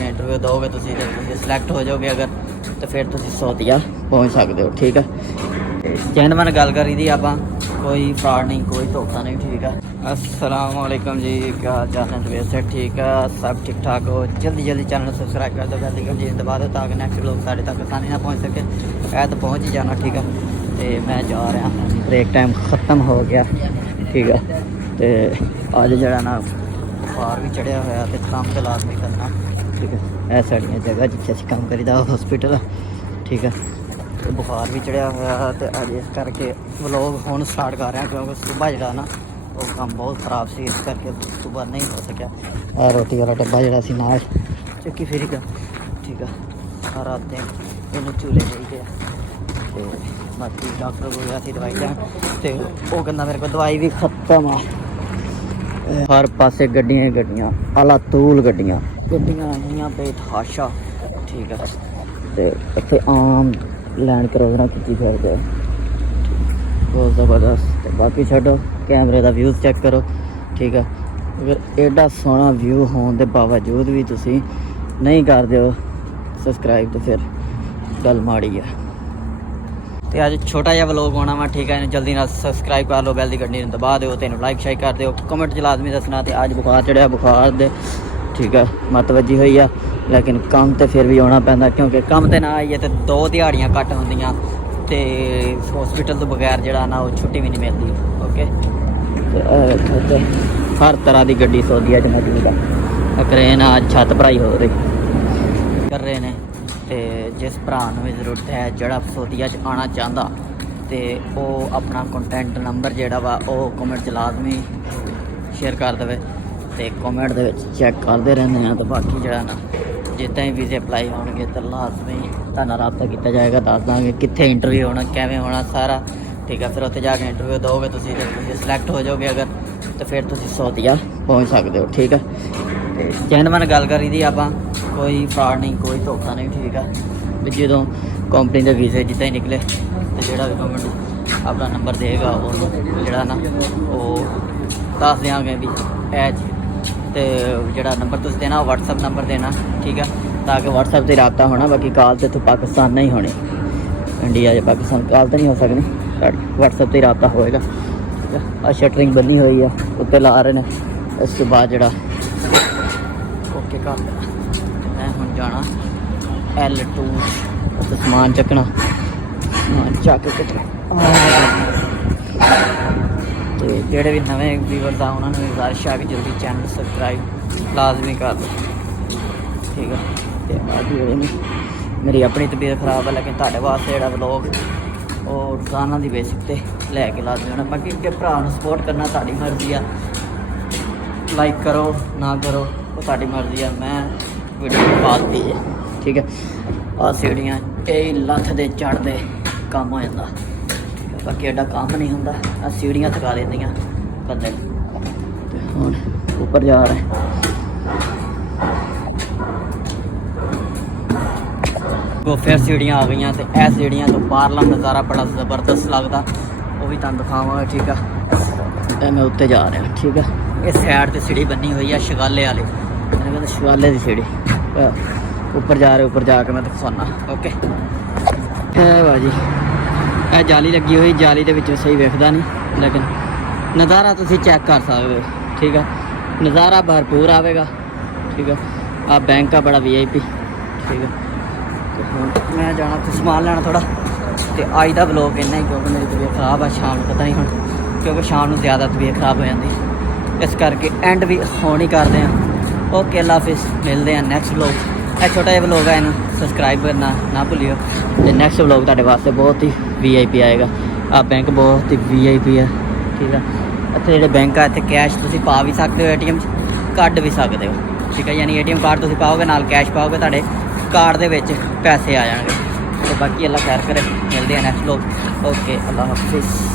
Interview दोगे तो select हो जाओगे अगर तो फिर तुम सऊदीया पहुँच सकते हो। ठीक है, जेनवन गल करी दी आप, कोई फ्रॉड नहीं, कोई धोखा नहीं। ठीक है, अस्सलाम वालेकुम जी, क्या हाल चाल है? वैसे ठीक है, सब ठीक ठाक हो। जल्दी जल्दी चैनल सब्सक्राइब कर दो, बेल घंटी दबा दो ताकि नेक्स्ट लोग साढ़े तक आसानी ना पहुँच सके। ऐ तो पहुँच ही जाना। ठीक है, तो मैं जा रहा, ब्रेक टाइम ख़त्म हो गया। ठीक है, तो अज जरा ना बुखार भी चढ़िया होया तो काम तो लाजमी करना। ठीक है, यह साड़ियाँ जगह जिथे अस काम करीदा हॉस्पिटल। ठीक है, तो बुखार भी चढ़िया होया तो अज इस करके व्लॉग हुण स्टार्ट कर रहे हैं क्योंकि सुबह जरा ना वो काम बहुत खराब से, इस करके सुबह नहीं हो सकिया। रोटी वाला डब्बा जरा सी नाल चुकी फिर का। ठीक है, रात दिन इन झूले चाहिए तो बाकी डॉक्टर को गया दवाई लैन तो वो कहना मेरे को दवाई भी खत्म आ। हर पासे गड्डियां गड्डियां आला तूल गड्डियां आईयां बेतहाशा। ठीक है, तो इतने आम लैंड करोजना की फिरते बहुत ज़बरदस्त। तो बाकी छो कैमरे का व्यूज़ चेक करो। ठीक है, अगर एडा सोहना व्यू होने के बावजूद भी तुसी नहीं करते हो सबसक्राइब तो फिर गल माड़ी है। तो अज छोटा जहा व्लॉग होना वा। ठीक है, जल्दी ना सबसक्राइब कर लो, बैल की घंटी दबा दो, तेन लाइक शाइक कर दो, कमेंट च लाजमी दसना। तो अज बुखार चढ़िया, बुखार दे ठीक है मत वजी हुई है, लेकिन काम तो फिर भी आना पैंदा क्योंकि काम तो ना आइए तो 2 दिहाड़ियाँ घट होंदियां तो हॉस्पिटल तो बगैर जरा ना वो छुट्टी भी नहीं मिलती। ओके, तो हर तरह की गड्डी सऊदीया च मौजूद है। क्रेन आज छत भराई हो रही कर रहे हैं। तो जिस भरा भी जरूरत है जड़ा सऊदीया च आना चाहता तो वो अपना कंटेंट नंबर जोड़ा वा वो कमेंट च लाजमी शेयर कर दे। तो कमेंट दे चैक करते रहते हैं। तो बाकी जरा ना जिदा ही वीज़े अप्लाई होंगे तो लाजमी तुहानू रब्ता किया जाएगा, दस देंगे कितने इंटरव्यू होना, कैमें होना सारा। ठीक है, फिर उत्थे जाके इंटरव्यू दोगे तो सिलेक्ट हो जाओगे अगर तो फिर तुम सऊदीया पहुँच सकते हो। ठीक है, जेनवन गल करी दी आप, कोई फ्रॉड नहीं, कोई धोखा नहीं। ठीक है, जो कंपनी के वीज़े जिदा ही निकले तो जोड़ा भी गवर्नमेंट अपना नंबर देगा वो जोड़ा ना वो दस देंगे भी है जी। तो जोड़ा नंबर तुम देना व्हाट्सअप नंबर देना। ठीक है, ताकि व्हाट्सअप से रबता होना, बाकी कॉल तो पाकिस्तान नहीं होनी, इंडिया या पाकिस्तान कॉल तो नहीं हो सकनी, व्हाट्सअप से रबता होएगा। ठीक है, शटरिंग बनी हुई है उत्ते ला रहे हैं। इसके बाद जोड़ा ओके कर देना। मैं हूँ जाना L2 तो समान चकना, समान चक के तो जोड़े भी नवे व्यूअर्स आ उन्होंने गुजारिश है कि जल्दी चैनल सबसक्राइब लाजमी कर दो। ठीक है, तो बाकी मेरी अपनी तबीयत खराब है लेकिन तुहाडे वास्ते जोड़ा व्लॉग और रोज़ाना की बेसिक ते लैके लाजमी होना। बाकी के भरा सपोर्ट करना तुहाडी मर्जी है, लाइक करो ना करो वो तुहाडी मर्जी है, मैं वीडियो पा दी है। ठीक है, आ सीढ़ियाँ यही लत्थ दे चढ़ते काम हो जाता। बाकी एडा काम नहीं होंदा, आ सीढ़ियाँ थका देंदियां बंदे नूं। हुण ऊपर जा रहे हैं। वो फिर सीढ़ियाँ आ गई तो यह सीढ़ियाँ तो बाहरला नज़ारा बड़ा ज़बरदस्त लगता, वो भी तुहानूं दिखावांगा। ठीक है, मैं उत्ते जा रहा। ठीक है, इस साइड से सीढ़ी बनी हुई है शगाले वाली, कहते शगाले की सीढ़ी ऊपर जा रहे, ऊपर जाके मैं दिखाना। ओके भाजी यह जाली लगी हुई, जाली के विचों सही वेखदा नहीं लेकिन नज़ारा तुसीं चेक कर सकते हो। ठीक है, नज़ारा भरपूर आएगा। ठीक है, आ बैंक का बड़ा VIP। ठीक है, तो मैं जाना तो समान लेना थोड़ा। तो अज का व्लॉग इन्ना ही क्योंकि मेरी तबीयत खराब है, शाम को पता नहीं हुण क्योंकि शाम को ज़्यादा तबीयत खराब हो जाती, इस करके एंड भी होन ही करते हैं। ओके, अल्लाह हाफिज़, मिलते हैं नेक्स्ट व्लॉग। यह छोटा जहा व्लॉग है, इन्हूं सबसक्राइब करना ना भूलियो। तो नेक्स्ट व्लॉग तुहाडे वास्ते बहुत ही VIP आएगा। आ बैंक बहुत ही VIP है। ठीक है, इत्थे जो बैंक है इत्थे कैश तुसीं पा भी सकते हो, ATM कढ भी सकते हो। ठीक है, यानी ATM कार्ड तुसीं पाओगे नाल कैश पाओगे, तुहाडे कार्ड दे विच पैसे आ जाएंगे। तो बाकी अल्लाह खैर करे, मिलते हैं नेक्स्ट व्लॉग। ओके, अल्लाह हाफिज़।